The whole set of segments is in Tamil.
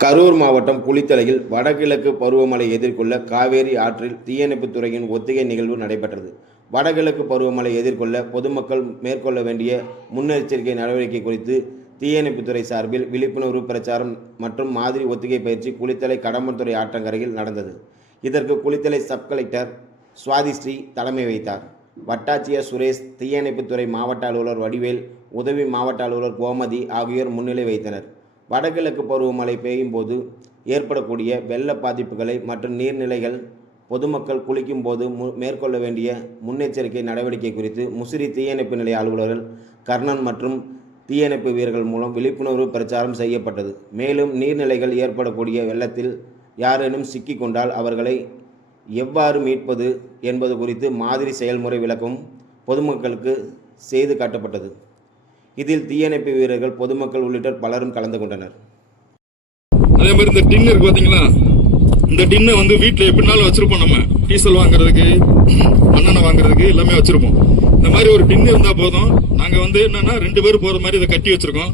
கரூர் மாவட்டம் குளித்தலையில் வடகிழக்கு பருவமழை எதிர்கொள்ள காவேரி ஆற்றில் தீயணைப்புத் துறையின் ஒத்திகை நிகழ்வு நடைபெற்றது. வடகிழக்கு பருவமழை எதிர்கொள்ள பொதுமக்கள் மேற்கொள்ள வேண்டிய முன்னெச்சரிக்கை நடவடிக்கை குறித்து தீயணைப்புத்துறை சார்பில் விழிப்புணர்வு பிரச்சாரம் மற்றும் மாதிரி ஒத்திகை பயிற்சி குளித்தலை கடம்பத்துறை ஆற்றங்கரையில் நடந்தது. இதற்கு குளித்தலை சப் கலெக்டர் சுவாதிஸ்ரீ தலைமை வைத்தார் வட்டாட்சியர் சுரேஷ் தீயணைப்புத்துறை மாவட்ட அலுவலர் வடிவேல் உதவி மாவட்ட அலுவலர் கோமதி ஆகியோர் முன்னிலை வைத்தனர் வடகிழக்கு பருவமழை பெய்யும் போது ஏற்படக்கூடிய வெள்ள பாதிப்புகளை மற்றும் நீர்நிலைகள் பொதுமக்கள் குளிக்கும் போது மு மேற்கொள்ள வேண்டிய முன்னெச்சரிக்கை நடவடிக்கை குறித்து முசிறி தீயணைப்பு நிலைய அலுவலர்கள் கர்ணன் மற்றும் தீயணைப்பு வீரர்கள் மூலம் விழிப்புணர்வு பிரச்சாரம் செய்யப்பட்டது. மேலும் நீர்நிலைகள் ஏற்படக்கூடிய வெள்ளத்தில் யாரேனும் சிக்கிக்கொண்டால் அவர்களை எவ்வாறு மீட்பது என்பது குறித்து மாதிரி செயல்முறை விளக்கம் பொதுமக்களுக்கு செய்து காட்டப்பட்டது. இதில் தீயணைப்பு வீரர்கள் பொதுமக்கள் உள்ளிட்ட பலரும் கலந்து கொண்டனர். அதே மாதிரி இந்த டின்னு இருக்கு பாத்தீங்களா? இந்த டின்னை வந்து வீட்டில் எப்படினாலும் வச்சிருப்போம் நம்ம. டீசல் வாங்குறதுக்கு மண்ணெண்ணெய் வாங்குறதுக்கு எல்லாமே வச்சிருப்போம். இந்த மாதிரி ஒரு டின்னு இருந்தா போதும். நாங்க வந்து என்னன்னா ரெண்டு பேர் போற மாதிரி இதை கட்டி வச்சிருக்கோம்.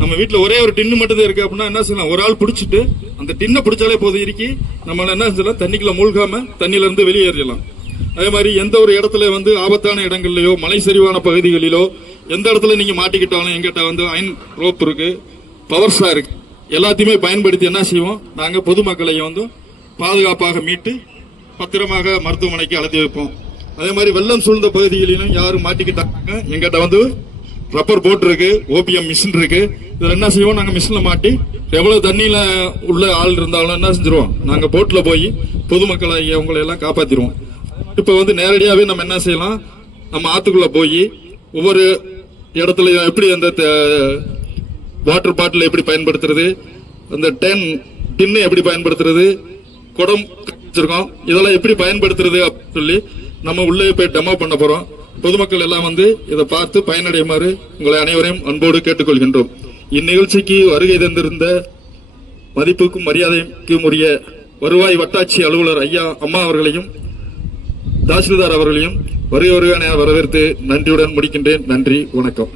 நம்ம வீட்டில் ஒரே ஒரு டின்னு மட்டும் தான் இருக்கு அப்படின்னா என்ன செய்யலாம்? ஒரு ஆள் பிடிச்சிட்டு அந்த டின்னை பிடிச்சாலே போதும். இருக்கி நம்ம என்ன செய்யலாம் தண்ணிக்குள்ள மூழ்காம தண்ணியில இருந்து வெளியேறிடலாம். அதே மாதிரி எந்த ஒரு இடத்துல வந்து ஆபத்தான இடங்கள்லயோ மலை சரிவான பகுதிகளிலோ எந்த இடத்துல நீங்க மாட்டிக்கிட்டாலும் எங்கிட்ட வந்து அயன் ரோப் இருக்கு பவர் ஸ்டார் இருக்கு. எல்லாத்தையுமே பயன்படுத்தி என்ன செய்வோம்? நாங்க பொதுமக்களை வந்து பாதுகாப்பாக மீட்டு பத்திரமாக மருத்துவமனைக்கு அழைத்து வைப்போம். அதே மாதிரி வெள்ளம் சூழ்ந்த பகுதிகளிலும் யாரும் மாட்டிக்கிட்டாங்க. எங்கிட்ட வந்து ரப்பர் போட் இருக்கு ஓபிஎம் மிஷின் இருக்கு. இதுல என்ன செய்வோம்? நாங்க மிஷின்ல மாட்டி எவ்வளவு தண்ணியில உள்ள ஆள் இருந்தாலும் என்ன செஞ்சிருவோம்? நாங்க போட்ல போய் பொதுமக்களை அவங்களை எல்லாம் காப்பாத்திடுவோம். இப்ப வந்து நேரடியாவே நம்ம என்ன செய்யலாம்? நம்ம ஆத்துக்குள்ள போய் ஒவ்வொரு இடத்துல எப்படி அந்த வாட்டர் பாட்டில் எப்படி பயன்படுத்துறது? அந்த டென் டின்னு எப்படி பயன்படுத்துறது? குடம் வச்சிருக்கோம். இதெல்லாம் எப்படி பயன்படுத்துறது அப்படின்னு சொல்லி நம்ம உள்ளே போய் டெமோ பண்ண போறோம். பொதுமக்கள் எல்லாம் வந்து இதை பார்த்து பயனடையுமாறு உங்களை அனைவரையும் அன்போடு கேட்டுக்கொள்கின்றோம். இந்நிகழ்ச்சிக்கு வருகை தந்திருந்த மதிப்புக்கும் மரியாதைக்கும் உரிய வருவாய் வட்டாட்சி அலுவலர் ஐயா அம்மா அவர்களையும் தாசில்தார் அவர்களையும் வருகை வருக வரவேற்று நன்றியுடன் முடிக்கின்றேன். நன்றி வணக்கம்.